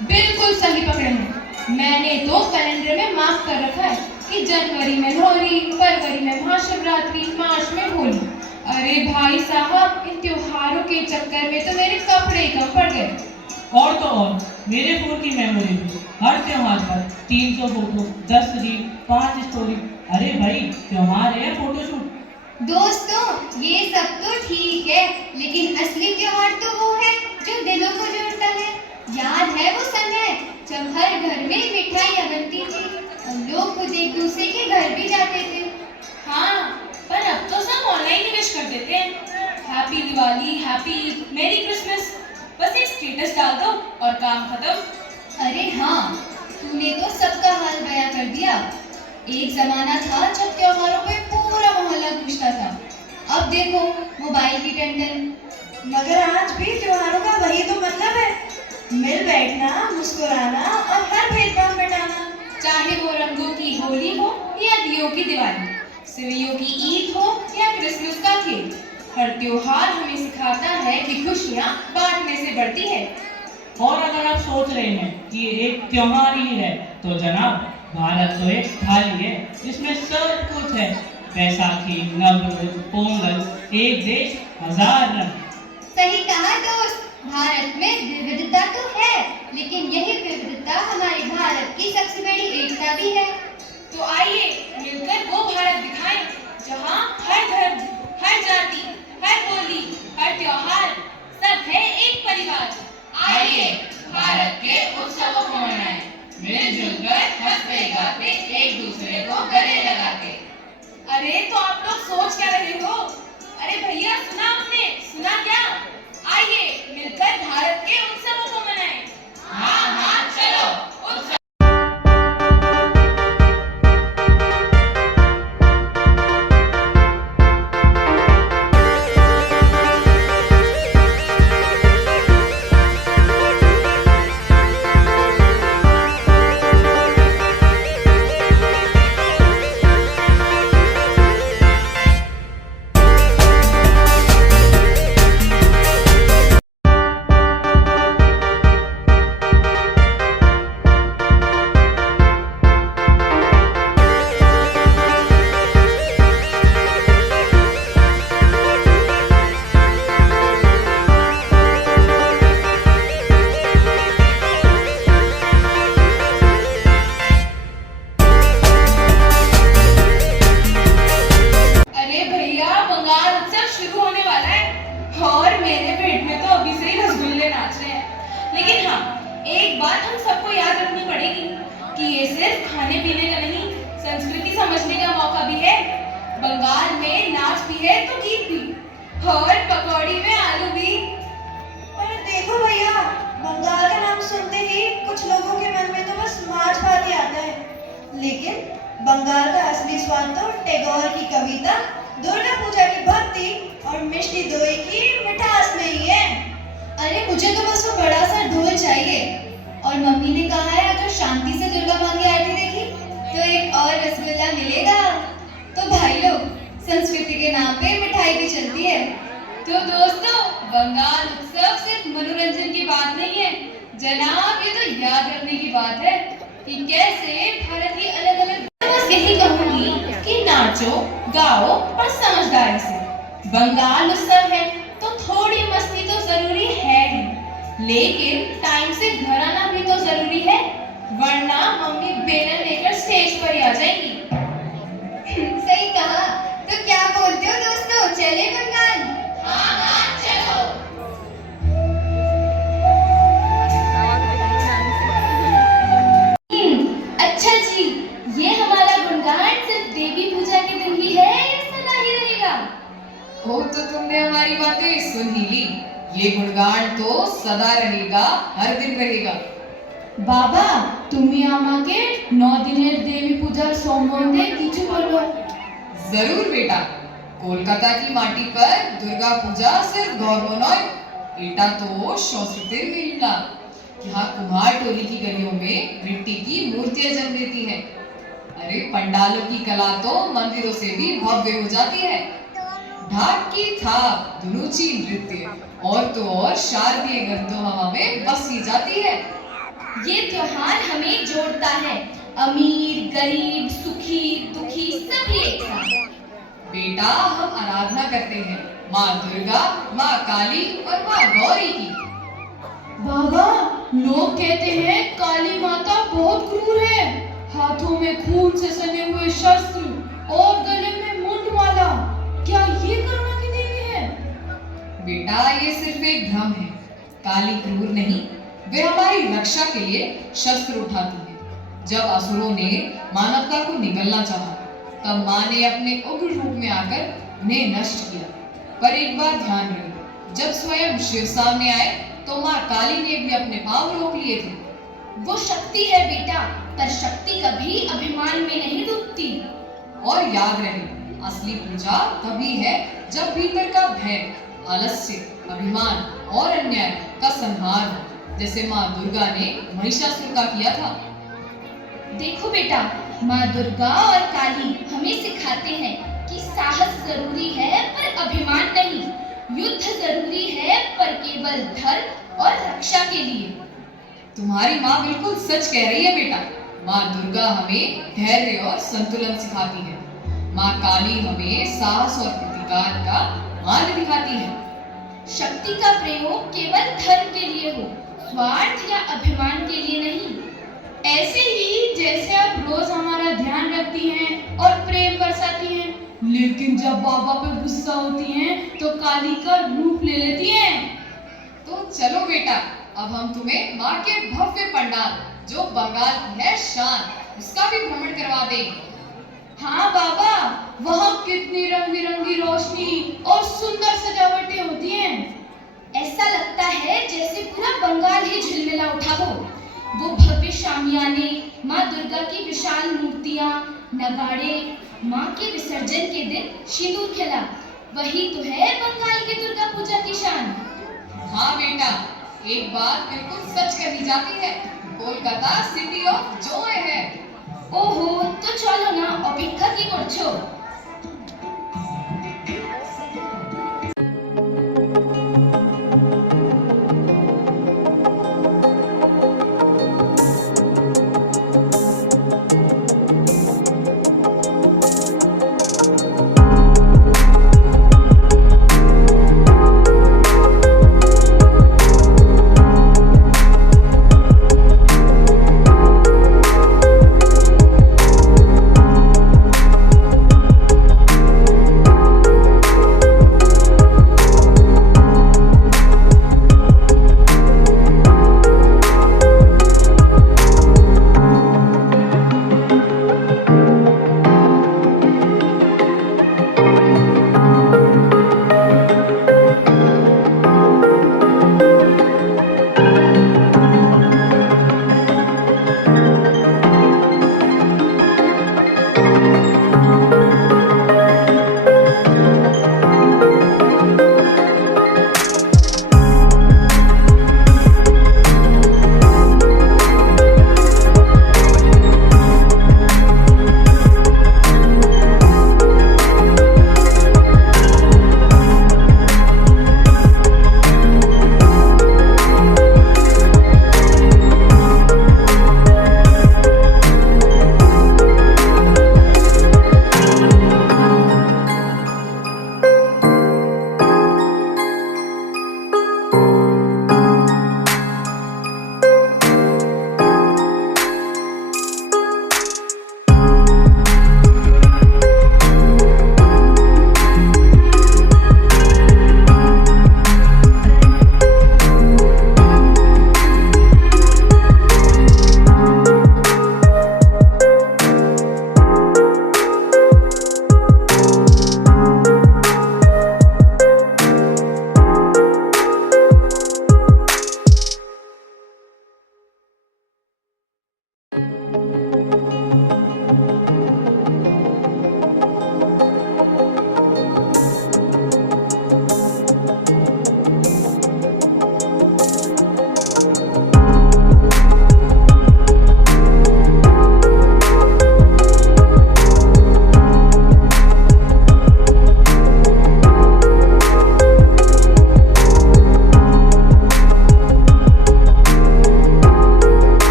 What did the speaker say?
बिल्कुल सही पकड़े हैं। मैंने तो कैलेंडर में मार्क कर रखा है कि जनवरी में लोहड़ी, फरवरी में महाशिवरात्रि, मार्च में होली। अरे भाई साहब, इन त्योहारों के चक्कर में तो मेरे कपड़े ही कम पड़ गए। और तो और मेरे फोन की मेमोरी भी हर त्योहार पर 300 फोटो, 10 रील, 5 स्टोरी। अरे भाई, त्योहार है फोटोशूट। दोस्तों, ये सब तो ठीक है, लेकिन असली त्योहार तो वो है जो दिलों को जोड़ता है। याद है वो समय जब हर घर में मिठाइयाँ बनती थी और लोग खुद एक दूसरे के घर भी जाते थे। हाँ, पर अब तो सब ऑनलाइन ही विश कर देते हैं। हैप्पी दिवाली, हैप्पी ईद, मेरी क्रिसमस। बस एक स्टेटस डाल दो और काम खत्म। अरे हाँ, तूने तो सबका हाल बयां कर दिया। एक जमाना था जब त्योहारों पे पूरा मोहल्ला पूछता था। अब देखो, मोबाइल की टन। मगर आज भी त्योहारों का वही तो मतलब है, मिल बैठना, मुस्कुराना और हर भेदभाव मिटाना। चाहे वो रंगों की होली हो या दियों की दिवाली, सेवइयों की ईद हो या क्रिसमस का केक, हर त्योहार हमें सिखाता है कि खुशियाँ बांटने से बढ़ती है। और अगर आप सोच रहे हैं कि ये एक त्योहार ही है, तो जनाब, भारत तो एक थाली है जिसमें सब कुछ है। बैसाखी, नवरोज, पोंगल, एक देश हजार रंग। सही कहा दोस्त, भारत में विविधता तो है, लेकिन यही विविधता हमारे भारत की सबसे बड़ी एकता भी है। तो आइए मिलकर वो भारत दिखाएं जहाँ हर धर्म, हर जाति, हर बोली, हर त्योहार, सब है एक परिवार। आइए भारत के उत्सवों को मनाएं, मिलजुल कर हंसते गाते एक दूसरे को गले लगाते। अरे तो आप लोग सोच क्या रहे हो? अरे भैया, सुना आपने? सुना क्या? आइए मिलकर भारत के उत्सवों को मनाएं। हाँ हाँ, चलो उत्सव। अरे भैया, बंगाल उत्सव शुरू होने वाला है और मेरे पेट में तो अभी से ही रसगुल्ले नाच रहे हैं। लेकिन हाँ, एक बात हम सबको याद रखनी पड़ेगी कि ये सिर्फ खाने पीने का नहीं, संस्कृति समझने का मौका भी है। बंगाल में नाच भी है तो गीत भी, और पकौड़ी में आलू भी। पर देखो भैया, बंगाल का नाम सुनते ही कुछ लोगों के मन में तो बस मार्च पार्टी आता है, लेकिन बंगाल का असली स्वाद तो टैगोर की कविता, दुर्गा पूजा की भक्ति और मिष्टी दोई की मिठास में ही है। अरे मुझे तो बस वो बड़ा सा ढोल चाहिए, और मम्मी ने कहा है अगर शांति से दुर्गा माँ की आरती देखी तो एक और रसगुल्ला मिलेगा। तो भाई लोग, संस्कृति के नाम पे मिठाई भी चलती है। तो दोस्तों, बंगाल उत्सव सिर्फ मनोरंजन की बात नहीं है जनाब, ये तो याद रखने की बात है कि कैसे भारत की अलग अलग। बस यही कहूंगी कि नाचो, गाओ और समझदारी से। बंगाल उत्सव है तो थोड़ी मस्ती तो जरूरी है ही, लेकिन टाइम से घर आना भी तो जरूरी है, वरना मम्मी बेलन लेकर स्टेज पर ही आ जाएंगी। सही कहा। तो क्या बोलते हो दोस्तों, चले बंगाल? हाँ हाँ, चलो। अच्छा जी, ये हमारा गुणगान सिर्फ देवी पूजा के दिन ही है या सदा ही रहेगा? ओ, तो तुमने हमारी बातें सुन ही ली। ये गुणगान तो सदा रहेगा, हर दिन रहेगा। বাবা, তুমি আমাকে 9 দিনের দেবী পূজার সম্বন্ধে কিছু বলো। जरूर बेटा, कोलकाता की माटी पर दुर्गा पूजा सिर्फ गौरव नয়, এটা तो संस्कृति मिलना। यहाँ कुम्हार टोली की गलियों में मिट्टी की मूर्तियां जन्म लेती हैं। अरे पंडालों की कला तो मंदिरों से भी भव्य हो जाती है। ढाक की थाप, धुनुची नृत्य और तो और शारदीय गंध तो हवा में बस ही जाती है। ये त्योहार हमें जोड़ता है, अमीर गरीब सुखी दुखी सभी एक साथ। बेटा, हम आराधना करते हैं माँ दुर्गा, माँ काली और माँ गौरी की। बाबा, लोग कहते हैं काली माता बहुत क्रूर है, हाथों में खून से सने हुए शस्त्र और गले में मुंडमाला। क्या ये करुणा की देवी है? बेटा, ये सिर्फ एक भ्रम है। काली क्रूर नहीं, वे हमारी रक्षा के लिए शस्त्र उठाती है। जब असुरों ने मानवता को निगलना चाहा, तब माँ ने अपने उग्र रूप में आकर उन्हें नष्ट किया। पर एक बात ध्यान रहे, जब स्वयं शिव सामने आए तो माँ काली ने भी अपने पांव रोक लिए थे। वो शक्ति है बेटा, पर शक्ति कभी अभिमान में नहीं डूबती। और याद रहे, असली पूजा तभी है जब भीतर का भय, आलस्य, अभिमान और अन्याय का संहार हो, जैसे माँ दुर्गा ने महिषासुर का किया था। देखो बेटा, माँ दुर्गा और काली हमें सिखाते हैं कि साहस जरूरी है पर अभिमान नहीं, युद्ध जरूरी है पर केवल धर्म और रक्षा के लिए। तुम्हारी माँ बिल्कुल सच कह रही है बेटा। माँ दुर्गा हमें धैर्य और संतुलन सिखाती है, माँ काली हमें साहस और प्रतिकार का मार्ग दिखाती है। शक्ति का प्रयोग केवल धर्म के लिए हो, स्वार्थ या अभिमान के लिए नहीं। ऐसे ही जैसे आप रोज हमारा ध्यान रखती हैं और प्रेम बरसाती हैं, लेकिन जब बाबा पे गुस्सा होती हैं तो काली का रूप ले लेती हैं। तो चलो बेटा, अब हम तुम्हें माँ के भव्य पंडाल, जो बंगाल की है शान, उसका भी भ्रमण करवा देंगे। हाँ बाबा, वहाँ कितनी रंग बिरंगी रोशनी और सुंदर सजावटें होती हैं। ऐसा लगता है जैसे पूरा बंगाल ही झिलमिला उठा हो। वो भव्य शामियाने, माँ दुर्गा की विशाल मूर्तियाँ, नगाड़े, माँ के विसर्जन के दिन सिंदूर खेला, वही तो है बंगाल की दुर्गा पूजा की शान। हाँ बेटा, एक बात बिल्कुल सच कही जाती है, कोलकाता सिटी ऑफ जॉय है। ओहो, तो चलो ना, अपेक्षा की करछो।